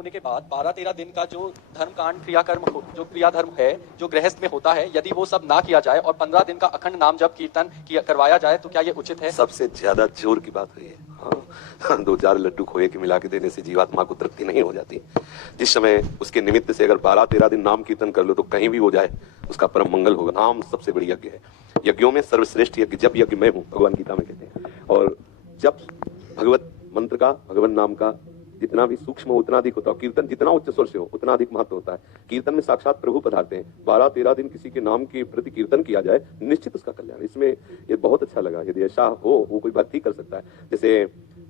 होने के बाद 12-13 दिन का जो धर्मकांड जो क्रियाधर्म है जो गृहस्थ में होता है, यदि वो सब ना किया जाए और 15 दिन का अखंड नाम जप कीर्तन करवाया जाए तो क्या ये उचित है? सबसे ज्यादा जोर की बात हुई है। हाँ, 2-4 लड्डू खोए के मिला के देने से जीवात्मा को तृप्ति नहीं हो जाती। जिस समय उसके निमित्त से अगर 12-13 दिन नाम कीर्तन कर लो तो कहीं भी हो जाए उसका परम मंगल होगा। नाम सबसे बड़ी यज्ञ है। यज्ञों में सर्वश्रेष्ठ यज्ञ जब यज्ञ मैं हूँ, भगवान गीता में कहते हैं। और जब भगवत मंत्र का, भगवान नाम का जितना भी सूक्ष्म हो उतना अधिक होता है। कीर्तन जितना उच्च स्वर से हो उतना अधिक महत्व होता है। कीर्तन में साक्षात प्रभु पधारते हैं। 12-13 दिन किसी के नाम के प्रति कीर्तन किया जाए, निश्चित उसका कल्याण। इसमें ये बहुत अच्छा लगा। यदि ऐसा हो, वो कोई भक्ति कर सकता है। जैसे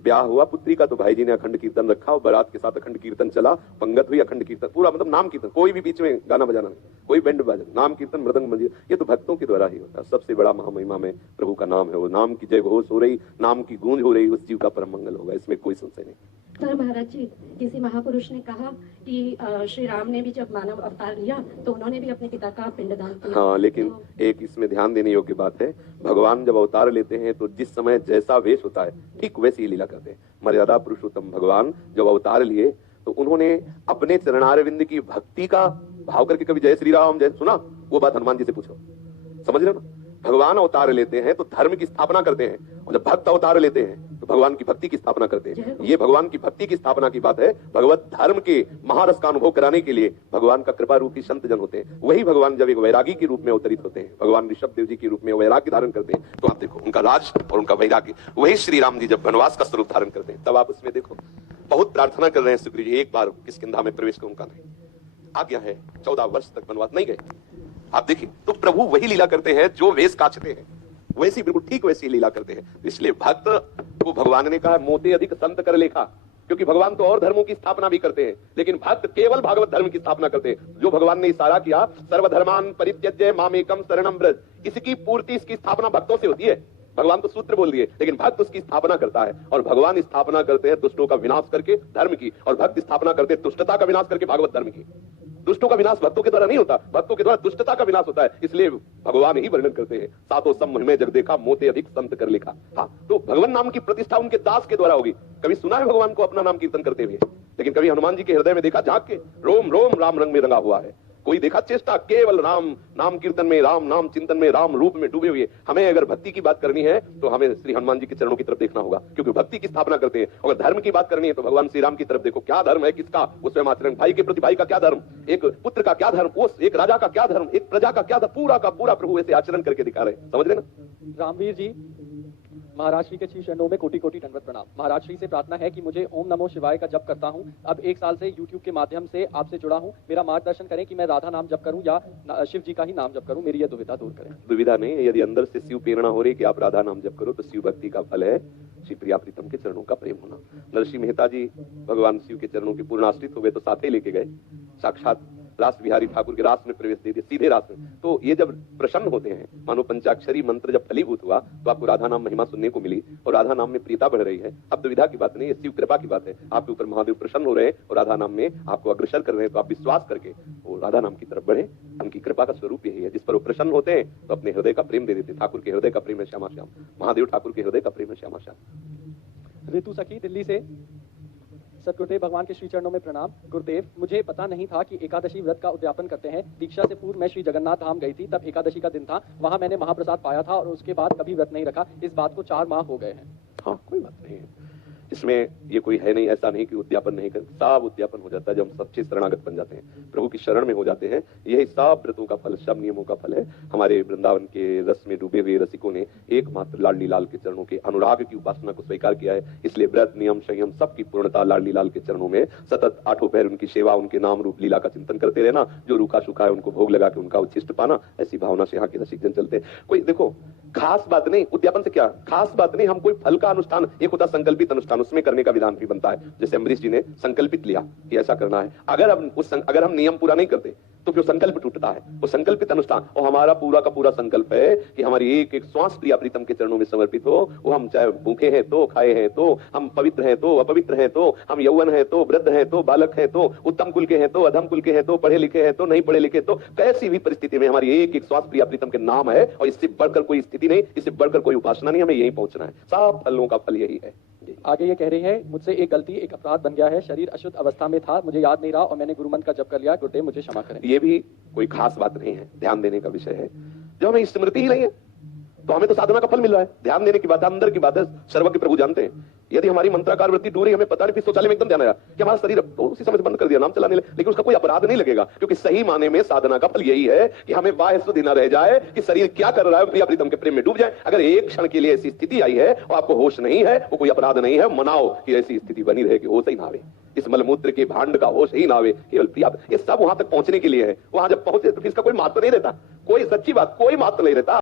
ब्याह हुआ पुत्री का तो भाई जी ने अखंड कीर्तन रखा और बारात के साथ अखंड कीर्तन चला, पंगत हुई, अखंड कीर्तन पूरा, मतलब नाम कीर्तन, कोई भी बीच में गाना बजाना नहीं, कोई बैंड बाजा, नाम कीर्तन, मृदंग मंजीरा, ये तो भक्तों के द्वारा ही होता है। सबसे बड़ा महामहिमा में प्रभु का नाम है। वो नाम की जय घोष हो रही, नाम की गूंज हो रही, उस जीव का परम मंगल होगा, इसमें कोई संशय नहीं। सर महाराज जी, किसी महापुरुष ने कहा कि श्री राम ने भी जब मानव अवतार लिया तो उन्होंने भी अपने पिता का पिंडदान किया। हाँ, लेकिन एक इसमें ध्यान देने योग्य बात है, भगवान जब अवतार लेते हैं तो जिस समय जैसा वेश होता है ठीक वैसी ही लीला करते हैं। मर्यादा पुरुषोत्तम भगवान जब अवतार लिए तो उन्होंने अपने चरणारविंद की भक्ति का भाव करके कभी जय श्री राम जय सुना? वो बात हनुमान जी से पूछो, समझ रहे हो ना? भगवान अवतार लेते हैं तो धर्म की स्थापना करते हैं, और जब भक्त अवतार लेते हैं तो भगवान की भक्ति की स्थापना करते हैं। ये भगवान की भक्ति की स्थापना की बात है। भगवत धर्म के महारस का अनुभव कराने के लिए भगवान का कृपा रूपी संत जन होते हैं। वही भगवान जब एक वैरागी के रूप में अवतरित होते हैं, भगवान ऋषभ देव जी के रूप में वैराग्य धारण करते हैं, तो आप देखो उनका राज और उनका वैराग्य। वही श्री राम जी जब वनवास का स्वरूप धारण करते हैं तब आप उसमें देखो बहुत प्रार्थना कर रहे हैं सुग्रीव जी, एक बार किष्किंधा में प्रवेश करूं का नहीं, आज्ञा है, 14 वर्ष तक वनवास नहीं गए। आप देखिए तो प्रभु वही लीला करते हैं जो वेश काछते हैं, वैसी बिल्कुल ठीक वैसी लीला करते हैं। इसलिए भक्त को भगवान ने कहा मोते अधिक संत कर लेखा, क्योंकि भगवान तो और धर्मों की स्थापना भी करते हैं, लेकिन भक्त केवल भागवत धर्म की स्थापना करते हैं। जो भगवान ने इशारा किया, सर्वधर्मान परित्यज्य मामेकम शरणम व्रज, इसकी पूर्ति, इसकी स्थापना भक्तों से होती है। भगवान तो सूत्र बोल दिए, लेकिन भक्त उसकी स्थापना करता है। और भगवान स्थापना करते हैं दुष्टों का विनाश करके धर्म की, और भक्त स्थापना करते हैं दुष्टता का विनाश करके भागवत धर्म की। दुष्टों का विनाश भक्तों के द्वारा नहीं होता, भक्तों के द्वारा दुष्टता का विनाश होता है। इसलिए भगवान ही वर्णन करते हैं, सातों सम में जग देखा मोते अधिक संत कर लिखा। हाँ, तो भगवान नाम की प्रतिष्ठा उनके दास के द्वारा होगी। कभी सुना है भगवान को अपना नाम कीर्तन करते हुए? लेकिन कभी हनुमान जी के हृदय में देखा झांक के, रोम रोम राम रंग में रंगा हुआ है? कोई देखा चेष्टा केवल राम नाम कीर्तन में, राम नाम चिंतन में, राम रूप में डूबे हुए? हमें अगर भक्ति की बात करनी है तो हमें श्री हनुमान जी के चरणों की तरफ देखना होगा, क्योंकि भक्ति की स्थापना करते हैं। अगर धर्म की बात करनी है तो भगवान श्री राम की तरफ देखो, क्या धर्म है किसका, उसमें आचरण, भाई के प्रति भाई का क्या धर्म, एक पुत्र का क्या धर्म, एक राजा का क्या धर्म, एक प्रजा का क्या धर्म, पूरा का पूरा प्रभु ऐसे आचरण करके दिखा रहे। समझ रहे ना? रामवीर जी, महाराज श्री के श्री चरणों में कोटि कोटि दंडवत प्रणाम। महाराज श्री से प्रार्थना है कि मुझे ओम नमो शिवाय का जप करता हूँ, अब 1 साल से YouTube के माध्यम से आपसे जुड़ा हूँ। मेरा मार्गदर्शन करें कि मैं राधा नाम जप करूँ या शिव जी का ही नाम जप करूँ, मेरी यह दुविधा दूर करें। दुविधा नहीं है, यदि अंदर से शिव प्रेरणा हो रही कि आप राधा नाम जप करो तो शिव भक्ति का फल है श्री प्रिया प्रीतम के चरणों का प्रेम होना। नरसिंह मेहता जी भगवान शिव के चरणों के पूर्ण आश्रित हो गए तो साथ ही लेके गए, साक्षात रास बिहारी ठाकुर के रास में प्रवेश दे दिया, सीधे रास में। तो ये जब प्रसन्न होते हैं, मानो पंचाक्षरी मंत्र जब फलीभूत हुआ तो आपको राधा नाम महिमा सुनने को मिली और राधा नाम में प्रियता बढ़ रही है। अब दुविधा की बात नहीं है, शिव कृपा की बात है। आपके ऊपर महादेव प्रसन्न हो रहे हैं और राधा नाम में आपको अग्रसर कर रहे हैं, तो आप विश्वास करके वो राधा नाम की तरफ बढ़े। उनकी कृपा का स्वरूप यही है, जिस पर वो प्रसन्न होते हैं तो अपने हृदय का प्रेम दे देते। ठाकुर के हृदय का प्रेम है श्यामा श्याम, महादेव ठाकुर के हृदय का प्रेम है श्यामा श्याम। ऋतु सखी दिल्ली से, सतगुरुदेव भगवान के श्री चरणों में प्रणाम। गुरुदेव, मुझे पता नहीं था कि एकादशी व्रत का उद्यापन करते हैं। दीक्षा से पूर्व मैं श्री जगन्नाथ धाम गई थी, तब एकादशी का दिन था, वहां मैंने महाप्रसाद पाया था और उसके बाद कभी व्रत नहीं रखा। इस बात को 4 माह हो गए हैं। हाँ, कोई बात नहीं है इसमें, ये कोई है नहीं, ऐसा नहीं कि उद्यापन नहीं कर, सब उद्यापन हो जाता है जब हम सच्चे शरणागत बन जाते हैं, प्रभु की शरण में हो जाते हैं। यही सब व्रतों का फल, सब नियमों का फल है। हमारे वृंदावन के रस में डूबे हुए रसिकों ने एकमात्र लाडली लाल के चरणों के अनुराग की उपासना को स्वीकार किया है। इसलिए व्रत नियम संयम सबकी पूर्णता लाडली लाल के चरणों में, सतत 8 पहर उनकी सेवा, उनके नाम रूप लीला का चिंतन करते रहना, जो रूखा सूखा है उनको भोग लगा के उनका उच्छिष्ट पाना, ऐसी भावना से यहाँ के रसिक जन चलते। कोई देखो खास बात नहीं, उद्यापन से क्या खास बात नहीं, हम कोई फल का अनुष्ठान, एक होता संकल्पित अनुष्ठान, उसमें करने का विधान भी बनता है। जैसे अम्बरीश जी ने संकल्पित लिया कि ऐसा करना है, अगर हम नियम पूरा नहीं करते तो फिर संकल्प टूटता है। वो संकल्पित अनुष्ठान, और हमारा पूरा का पूरा संकल्प है कि हमारी एक एक श्वास प्रिया प्रीतम के चरणों में समर्पित हो। वो हम चाहे भूखे हैं तो, खाए हैं तो, हम पवित्र हैं तो, अपवित्र हैं तो, हम यौवन हैं तो, वृद्ध हैं तो, बालक हैं तो, उत्तम कुल के हैं तो, अधम कुल के हैं तो, पढ़े लिखे हैं तो, नहीं पढ़े लिखे तो, कैसी भी परिस्थिति में हमारी एक एक श्वास प्रिया प्रीतम के नाम है। और इससे बढ़कर कोई स्थिति नहीं, इससे बढ़कर कोई उपासना नहीं, हमें यही पहुंचना है। सब फलों का फल यही है। आगे ये कह रही है, मुझसे एक गलती, एक अपराध बन गया है, शरीर अशुद्ध अवस्था में था, मुझे याद नहीं रहा और मैंने गुरुमंत्र का जप कर लिया, गुरुदेव मुझे क्षमा करें। ये भी कोई खास बात नहीं है, ध्यान देने का विषय है। जब हमें स्मृति ही नहीं है तो हमें तो साधना का फल मिल रहा है। ध्यान देने की बात है, अंदर की बात है, सर्वज्ञ प्रभु जानते हैं। यदि हमारी मंत्राकार वृत्ति दूरी, हमें पता नहीं, फिर शौचालय में एकदम ध्यान आया कि हमारा शरीर तो उसी समय से बंद कर दिया, नाम चलाने लगे, लेकिन उसका कोई अपराध नहीं लगेगा, क्योंकि सही माने में साधना का फल यही है कि हमें बाह्य शुद्धि न रह जाए कि शरीर क्या कर रहा है, प्रिया प्रीतम के प्रेम में डूब जाए। अगर एक क्षण के लिए ऐसी स्थिति आई है और आपको होश नहीं है, वो कोई अपराध नहीं है, मनाओ कि ऐसी स्थिति बनी रहे कि होश ही ना आवे, इस मलमूत्र के भांड का होश ही ना आवे, केवल प्रिया। ये सब वहां तक पहुंचने के लिए है। वहां जब पहुंचे तो इसका कोई महत्व नहीं रहता, कोई सच्ची बात, कोई महत्व नहीं रहता।